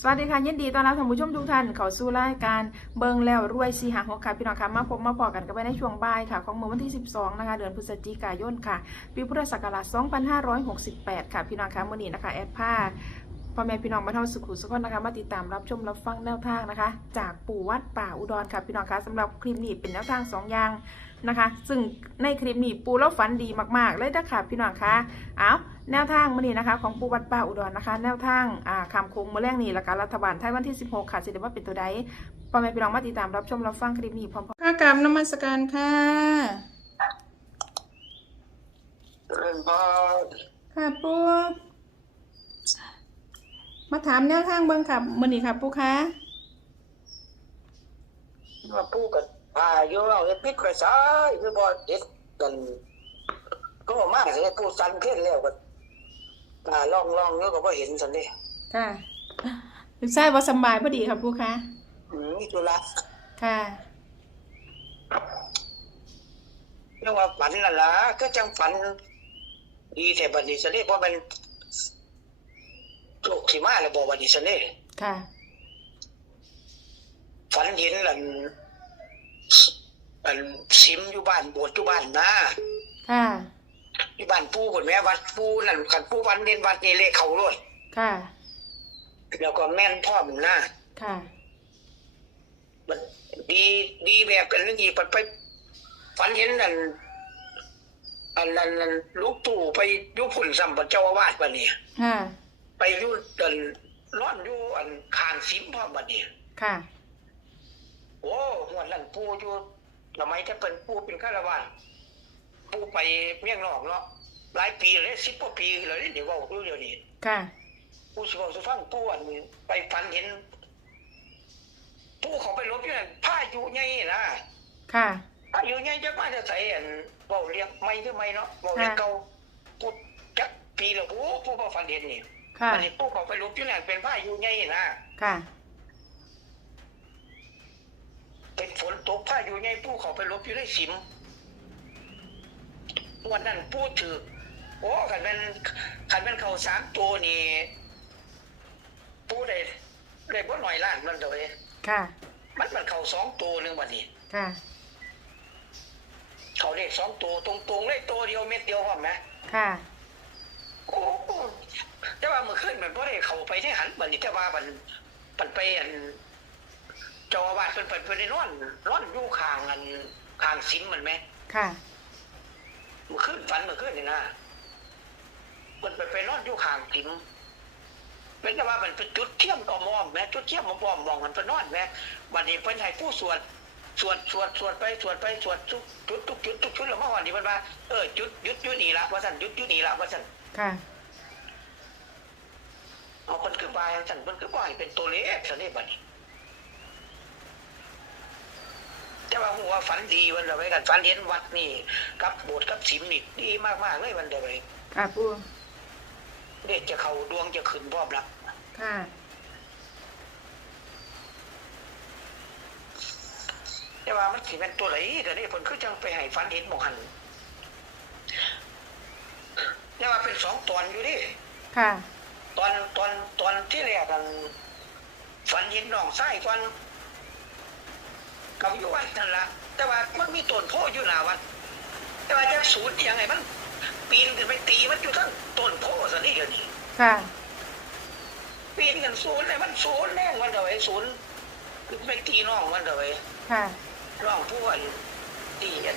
สวัสดีค่ะยินดีต้อนรับท่านผู้ชมทุกท่านเข้าสู่รายการเบิงแล้วรวยสีหาหัวค่ะพี่น้องค่ะมาพบมาพอกันกันไปในช่วงบ่ายค่ะ ของเมื่อวันที่ 12 นะคะ เดือนพฤศจิกายนค่ะ ปีพุทธศักราช 2568 ค่ะ พี่น้องค่ะมื่อนี้นะคะแอดผ้า พ่อแม่พี่น้องมาเท่าสุขุสุขคนนะคะ มาติดตามรับชมรับฟังแนวทางนะคะ จากปู่วัดป่าอุดรค่ะพี่น้องค่ะสำหรับคลิปนี้เป็นแนวทางสองอย่างนะคะ ซึ่งในคลิปนี้ปูแล้วฝันดีมากๆ เลยนะคะพี่น้องค่ะเอาแนวทางมื่อนี้นะคะ ของปูวัดป่าอุดรนะคะ แนวทางอ่าคำคงมือแรกนี้และการรัฐบาลไทยวันที่ 16 ค่ะจะได้ว่าเป็นตัวใดพ่อแม่พี่น้องมาติดตามรับชมรับฟังคลิปนี้พร้อมๆค่ะกรรมนมัสการค่ะเรื่องพอค่ะปู มาถามแนวทางเบิ่งค่ะมื่อนี้ค่ะปูคะมาพูดกันพาอยู่เราจะปิดกระซ้ายคือบ่เด็ดกันก็มาสิพูดสันขึ้นแล้วก็ตาล่องล่องแล้วก็บ่เห็นสันนี่ค่ะลูกชายว่าสำบายพอดีค่ะปูคะอืมนี่ตุละค่ะเรียกว่าฝันนั่นล่ะก็จังฝันดีแต่บัดนี้สันนี่เพราะมัน โลกที่มาแล้วบ่บัดนี้สันนี่ค่ะฝันเห็นอันอันซิมอยู่บ้านโบสถ์อยู่บ้านนะค่ะอยู่บ้านปู่พุ่นแม่วัดปู่นั่นคันปู่วันเน้นวัดนี่เลขเข้ารถค่ะ แล้วก็แม่นพร้อมนะค่ะมันดีดีแบบกันเรื่องอีกมันไปฝันเห็นนั่นอันนั้นนั่นลูกตู่ไปอยุพุ่นสัมปเจ้าอาวาสบัดนี้ค่ะ ไปอยุดันร้อนอยู่อันคางซิมพร้อมบัดนี้ค่ะ โอ้หัวนั่นปู่อยู่ทำไมถ้าเป็นปู่เป็นฆราวาสปู่ไปเมียงนอกเนาะหลายปีเลยสิบกว่าปีเลยเดี๋ยวเว่าดูเดี๋ยวนี้ค่ะปู่สิบอกสุฟังปู่อันไปฝันเห็นปู่เขาไปลบอยู่นั่นผ้าอยู่ไงนะค่ะอายุยังจะมาจะใส่อันเบาเรียกไม่คือไม่เนาะเบาเรียกเก่าพูดจักปีละผู้ผู้บ่ฟันเห็นนี่ ค่ะอันนี้ผู้เขาไปลุกอยู่นั่นเป็นผ้าอยู่ไงนะค่ะ เป็นฝนตกผ้าอยู่ไงผู้เขาไปลุกอยู่ในสิมวันนั้นผู้ถือโอ้ขันเป็นขันเป็นเขาสามตัวนี่ผู้ได้ได้บ่หน่อยล้านมันเลยค่ะ มันมันเขาสองตัวหนึ่งวันนี้ ค่ะ เขาเลขสองตัวตรงๆเลยตัวเดียวเม็ดเดียวพร้อมไหมค่ะ โอ้โห แต่ว่าเมื่อคืนมันบ่ได้เข้าไปที่หันบัดนี้แต่ว่ามันมันไปอันเจาอาวาดเพิ่นเพิ่นเพิ่นได้นอนนอนอยู่ข้างอันข้างซิมมันแหมค่ะ เมื่อคืนฝันเมื่อคืนนี่นะเพิ่นไปไปนอนอยู่ข้างซิมเป็นแต่ว่ามันเป็นจุดเทียมต่อมอมแหมจุดเทียมมอมๆมองมันไปนอนแหมบัดนี้เพิ่นให้ผู้สวดสวดสวดสวดไปสวดไปสวดทุกจุดทุกจุดทุกจุดแล้วมาฮอดนี่เพิ่นว่าเออจุดหยุดอยู่นี่ล่ะว่าซั่นหยุดอยู่นี่ล่ะว่าซั่นค่ะ เอาคนคือบายฉันมันคือบ่ให้เป็นตัวเลขซะนี่บัดนี้แต่ว่าหัวาฝันดีวันเดียวไว้กันฝันเห็นวัดนี่กับโบสถ์กับสิมนี่ดีมากๆเลยวันเดียวไว้ค่ะปูเด็กจะเข้าดวงจะขึ้นพร้อมละค่ะแต่ว่ามันสิเป็นตัวไหนแต่นี่เพิ่นคือจังไปให้ฝันเห็นหมองหันแต่ว่าเป็นสองตอนอยู่ดิค่ะ ตอนตอนตอนที่แรกกันฝันเห็นน้องไส้ก่อนกับอยู่วัดนั่นละแต่ว่ามันมีต้นโพอยู่หน้าวัด แต่ว่าจากศูนย์ยังไงมัน ปีนขึ้นไปตีมันอยู่ทั้งต้นโพซะนี่เดี๋ยวนี้ค่ะปีนกันศูนย์เลยมันศูนย์แน่งมันเดี๋ยวไอ้ศูนย์ขึ้นไปตีน้องมันเดี๋ยวไอ้ค่ะน้องผู้อันตีกัน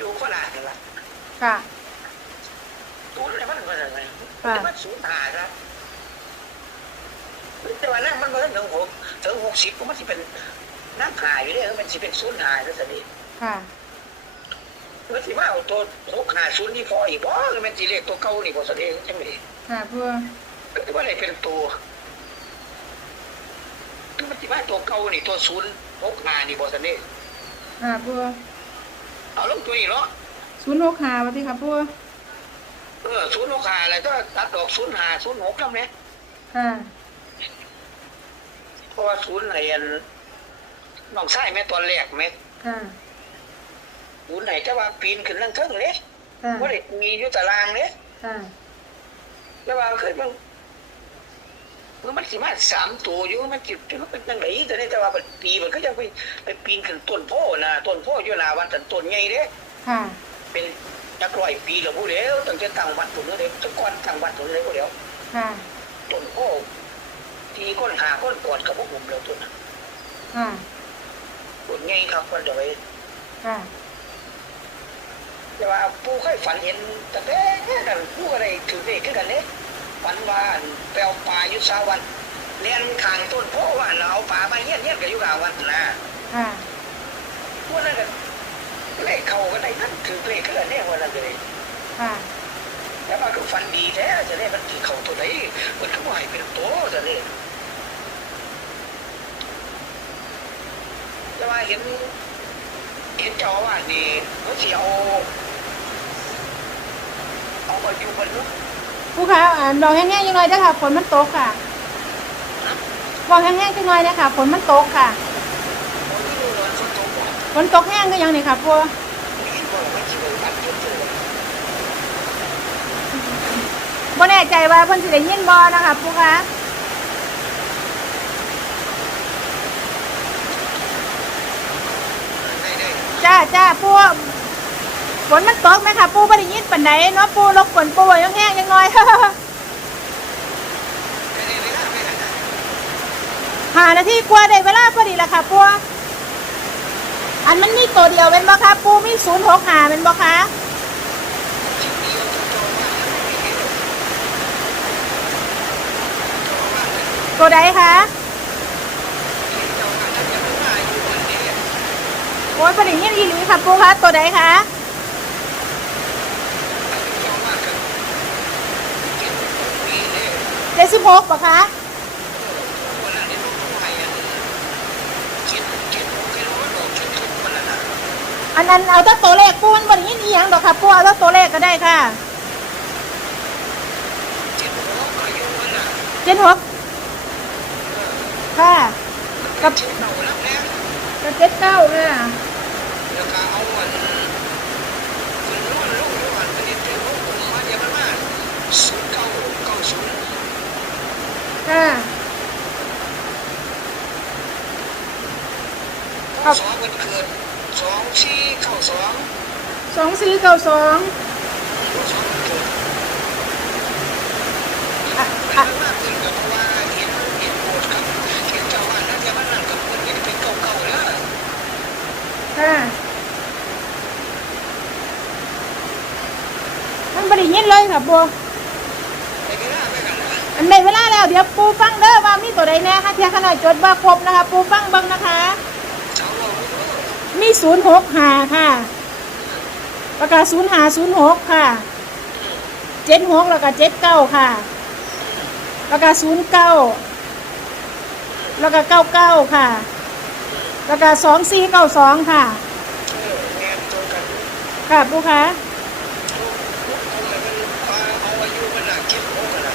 ดูขนาดนี่ละค่ะศูนย์เลยมันมันอะไรค่ะแต่มันศูนย์หาครับ แต่ว่านั่นมันมันถึงหกถึงหกสิบก็มันสิเป็นน้ำหายอยู่เนี่ยมันสิเป็นศูนย์หายแล้วสิค่ะมันสิมาเอาตัวหกหาศูนย์นี่พออีกบ่หรือมันสิเลขตัวเก่านี่บ่แสดงจังได๋ค่ะปูก็ว่าได้เป็นตัวคือมันสิมาตัวเก่านี่ตัวศูนย์หกหานี่บ่แสดงค่ะปูเอาลงตัวนี้เนาะศูนย์หกห้าวันที่ค่ะปูเออศูนย์หกหาอะไรก็ตัดออกศูนย์หาศูนย์หกแล้วแหมค่ะ เพราะว่าศูนย์ไหนอันน้องชายแม่ตอนแรกแม่ค่ะศูนย์ไหนแต่ว่าปีนขึ้นนั่งเทิงเด้ค่ะบ่ได้มีอยู่ตารางเด้ค่ะแต่ว่าเคยมันมันมันสิมาสามตัวอยู่มันจิมันเป็นจังไดแต่นี่แต่ว่ามันปีมันก็ยังไปไปปีนขึ้นต้นโพนะต้นโพอยู่หน้าวัดแต่ต้นใหญ่เด้ค่ะ เป็นจักร้อยปีแล้วผู้เดียวตั้งแต่ตั้งวัดตรงนี้เลยแตะก่อนตั้งวัดตรงนี้เลยผู้เดียวค่ะต้นโพ ทีก้นหาก้นกอดกับพวกผมแล้วต้นน่ะค่ะต้นใหญ่ครับก็จะไปค่ะแต่ว่าผู้เคยฝันเห็นแต่แต่นั่นผู้ก็ได้ถือเลขขึ้นกันเนี่ยฝันว่าอันไปเอาปลาอยุสาวันเรียนข้างต้นโพว่าเราเอาปลามาเงี้ยเงี้ยกับอยู่กลางวัดนะค่ะพวกนั้นก็เลขเขาก็ได้นั่นถือเลขขึ้นกันเนี่ยวันนั้นเลยค่ะแล้วมันก็ฝันดีแท้จะได้มันถือเขาตัวไหนมันก็ว่าให้เป็นโตจะได้แต่ ว่าเห็น เห็นเจ้าอาว่าสนี่เขาสิเอาเอามาอยู่บนนู้นผู้ค้าอ่าดอกแห้งๆยังไงเด้อค่ะฝนมันตกค่ะบอกแห้งๆจังหน่อยเด้อค่ะฝนมันตกค่ะบนนู้นเลยเขาโตกว่าฝนตกแห้งก็ยังนี่ค่ะปัวเห็นว่ามันจะเป็นบัตรเยอะเลยบ่แน่ใจว่าเพิ่นสิได้ยินบ่นะคะผู้ค้า ได้ได้ จ้าจ้าปัวฝนมันตกไหมค่ะ ปูบ่ได้ยินปานใดเนาะปูรบกวนปูไว้แห้งๆจังน่อยได้ได้ได้ได้ได้ได้หานาทีกว่าได้เวลาพอดีละค่ะปัวอันมันมีตัวเดียวเป็นบ่คะปูมีศูนย์หกหาเป็นบ่คะชิ้นเดียวจะตัวใดคะ เห็นเจ้ากันแล้วจะไม่มาอยู่วันนี้ โอ้ยประเด็นยินอีหลีค่ะปูคะตัวใดคะเจ้ามากกันเจ็ดปีเลยเจ็ดสิบหกปะคะวันนั้นนี่ลูกผู้ให้อันเจ็ดเจ็ดโอเคแล้วก็ดอกเจ็ดทุกวันละนะอันนั้นเอาแต่ตัวเลขปูมันประเด็นยินอีหยังดอกค่ะปูเอาแต่ตัวเลขก็ได้ค่ะเจ็ดหัวอายุวันน่ะเจ็ดหกค่ะกับเจ็ดเต่าแล้วเนี่ยกับเจ็ดเก้าค่ะ แล้วก็เอาวันคืนนอนลงอยู่วันเป็นเจ็ดหกมาเดี๋ยวมันมาศูนย์เก้าเก้าศูนย์ค่ะข้อสองวันเกิดสองสี่เข้าสองสองสี่เก้าสองข้อสองวันเกิดอะมัอะนมากขึ้นกับว่าเห็นเห็นโบสถ์กับเห็นเจ้าว่าแล้วแต่มันนั่นกับคนเห็นเป็นเก่าๆแล้ว ค่ะมันประเด็นยินเลย ค่ะปูในเวลาไม่กันนะอันในเวลาแล้วเดี๋ยวปูฟังเด้อว่ามีตัวใดแน่ค่ะเทียขนาดจดว่าครบนะคะ ปูฟังบิ่งนะคะ มีศูนย์หกหาค่ะ ประกาศศูนย์หาศูนย์หกค่ะเจ็ดหกแล้วก็เจ็ดเก้าค่ะ แล้วก็ศูนย์เก้าแล้วก็เก้าเก้าค่ะ แล้วก็สองสี่เก้าสองค่ะ ค่ะปูคะ เอาอะไรมันเอาอายุมันน่ะคิดโอ้กันนะ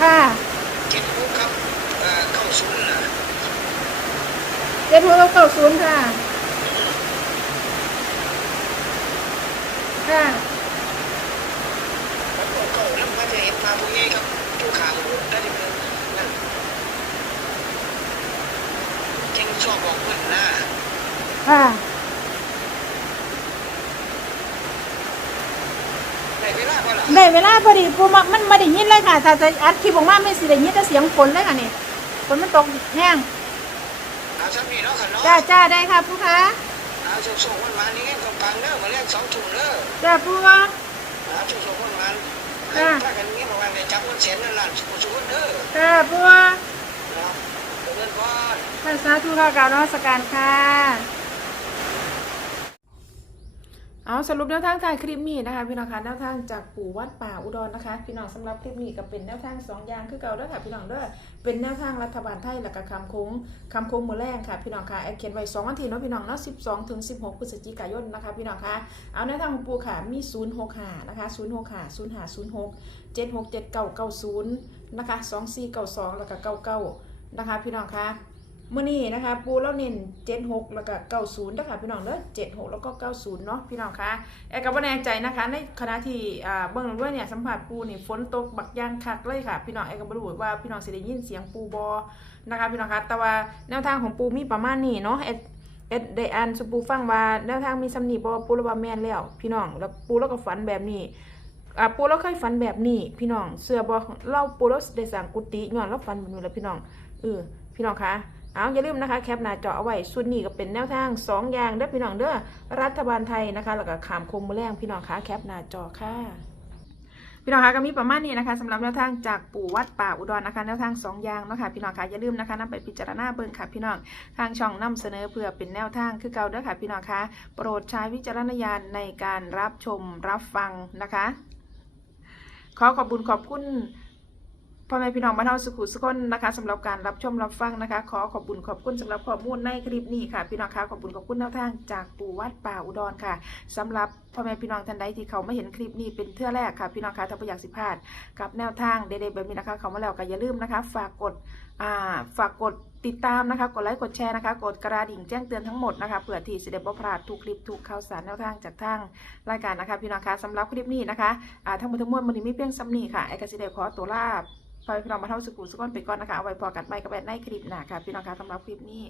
ค่ะคิดโอ้ครับเอ่อเข้าศูนย์น่ะเจ็ดหกเก้าศูนย์ค่ะ ค่ะ แล้วก็เก่าแล้วมันจะเห็นพาพวกนี้ครับผู้ขางรูปได้ที่มันนั่นเก่งชอบบอกเพื่อนนะ ค่ะ ในเวลาก็ล่ะ ได้เวลาพอดีปูมักมันมาได้ยินเลยค่ะถ้าจะอัดคลิปออกมาไม่สิได้ยินแต่เสียงฝนเลยค่ะนี่ฝนมันตกแห้งเอาสักนิดเนาะค่ะเนาะจ้าจ้าได้ค่ะปูคะเอาส่งๆมันมานี่ไงกำปังเด้อมาเรียกสองถุงเด้อจ้าปูว่าเอาส่งๆมันมาค่ะถ้ากันนี้มาวันได้จับเงินแสนนั่นล้านสุขสุขเด้อค่ะปูว่าเนาะเงินก้อนท่านสาธุค่ะกล่าวนมัสการค่ะ เอาสรุปแนวทางถ่ายคลิปนี้นะคะพี่น้องคะแนวทางจากปู่วัดป่าอุดรนะคะ พี่น้องสำหรับคลิปนี้ก็เป็นแนวทางสองอย่างคือเก่าด้อค่ะพี่น้องด้อเป็นแนวทางรัฐบาลไทยและก็คำค้งคำค้งมือแรกค่ะพี่น้องค่ะแอดเขียนไว้สองวันที่เนาะพี่น้องเนาะ12ถึง16พฤศจิกายนนะคะพี่น้องคะเอาแนวทางของปู่ค่ะมี0 6 5นะคะ0 6 5 0 5 0 6 7 6 7 9 9 0นะคะ2 4 9 2แล้วก็99นะคะพี่น้องคะ มื่อนี้นะคะ ปูแล้วเน้น76แล้วก็90นย์นะคะพี่น้องเด้อ76แล้วก็90เนาะพี่น้องคะแอร์ก็บ่แน่ใจนะคะ ในขณะที่อ่าเบิ่งด้วยเนี่ยสัมผัสปูนี่ฝนตกบักย่างคักเลยค่ะ พี่น้องแอร์ก็บ่รู้ว่าพี่น้องเสิได้ยินเสียงปูบอนะคะพี่น้องคะแต่ว่าแนวทางของปูมีประมาณนี้เนาะแอดแอดไดอ่านสุปูฟังว่าแนวทางมีสำนีบ่ปูแล้วว่าแม่นแล้วพี่น้องแล้วปูแล้วก็ฝันแบบนี้อ่าปูเราเคยฝันแบบนี้ พี่น้องเสื้อบอเราปูเราได้สั่งกุฏิย้อนเราฝันแบบนี้แล้วพี่น้องเออพี่น้องคะ เอาอย่าลืมนะคะแคปหน้าจอเอาไว้ส่วนนี้ก็เป็นแนวทางสองย่างเด้อพี่น้องเด้อรัฐบาลไทยนะคะแล้วก็ขามคมมือแรงพี่น้องคะแคปหน้าจอค่ะพี่น้องคะก็มีประมาณนี้นะคะสำหรับแนวทางจากปู่วัดป่าอุดรนะคะแนวทางสองอย่างเนาะค่ะพี่น้องคะอย่าลืมนะคะนำไปพิจารณาเบิ่งค่ะพี่น้องทางช่องนำเสนอเพื่อเป็นแนวทางคือเก่าเด้อค่ะพี่น้องคะโปรดใช้วิจารณญาณในการรับชมรับฟังนะคะ ขอขอบคุญขอบคุณ พ่อแม่พี่น้องบ้านเฮาสุขุสุขคนนะคะสำหรับการรับชมรับฟังนะคะ ขอขอบคุญขอบคุณสำหรับข้อมูลในคลิปนี้ค่ะ พี่น้องคะขอบคุญขอบคุณแนวทางจากปู่วัดป่าอุดรค่ะสำหรับพ่อแม่พี่น้องท่านใดที่เขาไม่เห็นคลิปนี้เป็นเทื่อแรกค่ะพี่น้องคะถ้าไม่อยากสิพลาดกับแนวทางเด็ดๆแบบนี้นะคะ เขามาแล้วก็อย่าลืมนะคะ ฝากกดอ่าฝากกดติดตามนะคะ กดไลค์กดแชร์นะคะ กดกระดิ่งแจ้งเตือนทั้งหมดนะคะเผื่อที่สิเดบพลาดทุกคลิปทุกข่าวสารแนวทางจากทางรายการนะคะ พี่น้องคะสำหรับคลิปนี้นะคะอ่าทั้งหมดทั้งมวลมันนี้มีเพียงซ้ำนี่ค่ะไอ้กสิเดขอตัวลา พอพี่น้องมาเท่าสกุลสกอนไปก่อนนะคะเอาไว้พอกันไปกับแบบในคลิปหน้าค่ะพี่น้องคะสำหรับคลิปนี้